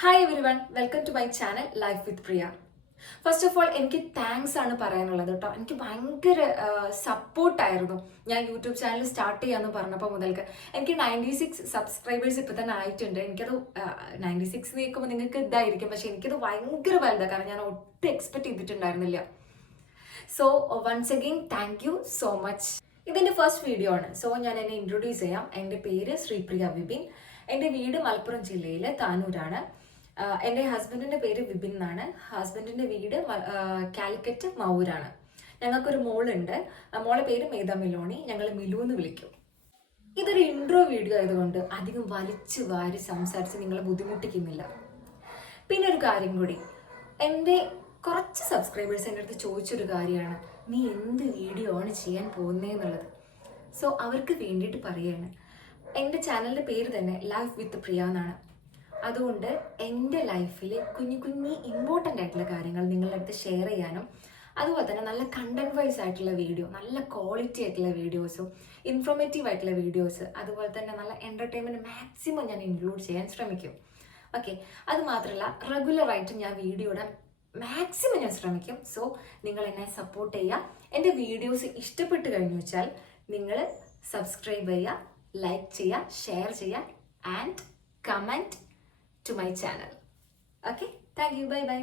Hi everyone welcome to my channel life with Priya first of all എനിക്ക് thanks ആണ് പറയാനുള്ളത് കേട്ടോ എനിക്ക് ഭയങ്കര സപ്പോർട്ടായിരുന്നു ഞാൻ യൂട്യൂബ് ചാനൽ സ്റ്റാർട്ട് ചെയ്യാന്ന് പറഞ്ഞപ്പോൾ മുതൽക്ക്. എനിക്ക് നയന്റി സിക്സ് സബ്സ്ക്രൈബേഴ്സ് ഇപ്പം തന്നെ ആയിട്ടുണ്ട്. എനിക്കത് നയന്റി സിക്സ് നീക്കുമ്പോൾ നിങ്ങൾക്ക് ഇതായിരിക്കും. പക്ഷെ എനിക്കത് ഭയങ്കര വലുതാണ് കാരണം ഞാൻ ഒട്ടും expect ചെയ്തിട്ടുണ്ടായിരുന്നില്ല. So once again thank you so much ഇതെന്റെ ഫസ്റ്റ് വീഡിയോ ആണ്. സോ ഞാൻ എന്നെ ഇൻട്രൊഡ്യൂസ് ചെയ്യാം. എന്റെ പേര് ശ്രീപ്രിയ വിപിൻ. എന്റെ വീട് മലപ്പുറം ജില്ലയിലെ താനൂരാണ്. എന്റെ ഹസ്ബൻഡിന്റെ പേര് വിപിൻ എന്നാണ്. ഹസ്ബൻഡിന്റെ വീട് കാലിക്കറ്റ് മൗരാണ്. ഞങ്ങൾക്കൊരു മോളുണ്ട്. മോളെ പേര് മേധ മിലോണി. ഞങ്ങൾ മിലു എന്ന് വിളിക്കും. ഇതൊരു ഇൻട്രോ വീഡിയോ ആയതുകൊണ്ട് അധികം വലിച്ചു വാരി സംസാരിച്ച് നിങ്ങളെ ബുദ്ധിമുട്ടിക്കുന്നില്ല. പിന്നെ ഒരു കാര്യം കൂടി. എന്റെ കുറച്ച് സബ്സ്ക്രൈബേഴ്സ് എന്റെ അടുത്ത് ചോദിച്ചൊരു കാര്യമാണ്. നീ എന്ത് വീഡിയോ ആണ് ചെയ്യാൻ പോകുന്നതെന്നുള്ളത് സോ അവർക്ക് വേണ്ടിയിട്ട് പറയുകയാണ് എന്റെ ചാനലിന്റെ പേര് തന്നെ ലൈഫ് വിത്ത് പ്രിയ എന്നാണ്. അതുകൊണ്ട് എന്റെ ലൈഫിൽ കുഞ്ഞു കുഞ്ഞി ഇമ്പോർട്ടന്റ് ആയിട്ടുള്ള കാര്യങ്ങൾ നിങ്ങളുടെ അടുത്ത് ഷെയർ ചെയ്യാനും അതുപോലെ തന്നെ നല്ല കണ്ടന്റ് വൈസ് ആയിട്ടുള്ള വീഡിയോ നല്ല ക്വാളിറ്റി ആയിട്ടുള്ള വീഡിയോസും ഇൻഫോർമേറ്റീവ് ആയിട്ടുള്ള വീഡിയോസ് അതുപോലെ തന്നെ നല്ല എന്റർടൈൻമെന്റ് മാക്സിമം ഞാൻ ഇൻക്ലൂഡ് ചെയ്യാൻ ശ്രമിക്കും. ഓക്കെ അത് മാത്രമല്ല റെഗുലറായിട്ട് ഞാൻ വീഡിയോ ഇടാൻ മാക്സിമം ഞാൻ ശ്രമിക്കും. സോ നിങ്ങൾ എന്നെ സപ്പോർട്ട് ചെയ്യുക. എന്റെ വീഡിയോസ് ഇഷ്ടപ്പെട്ട് കഴിഞ്ഞു വെച്ചാൽ നിങ്ങൾ സബ്സ്ക്രൈബ് ചെയ്യുക ലൈക്ക് ചെയ്യുക ഷെയർ ചെയ്യുക and comment to my channel okay thank you bye bye